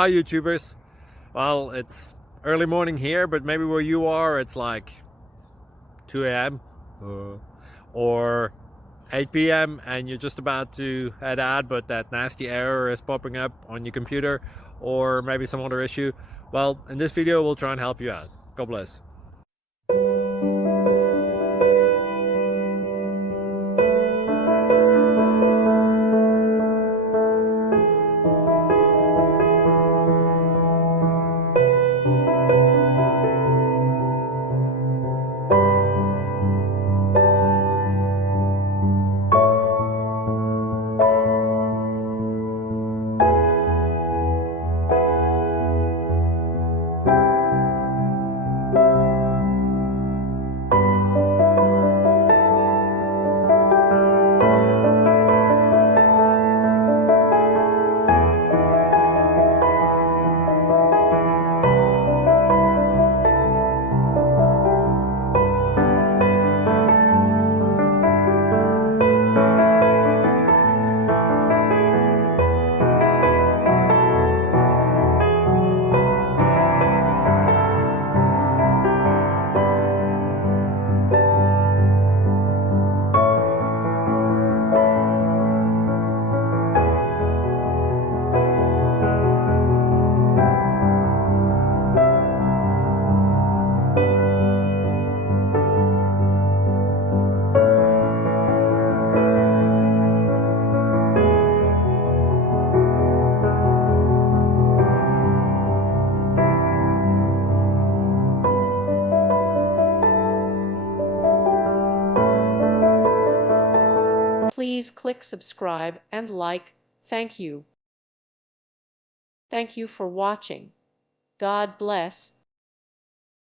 Hi YouTubers. Well, it's early morning here, but maybe where you are it's like 2 a.m. Or 8 p.m. and you're just about to head out, but that nasty error is popping up on your computer, or maybe some other issue. Well, in this video we'll try and help you out. God bless. Please click subscribe and like. Thank you. Thank you for watching. God bless.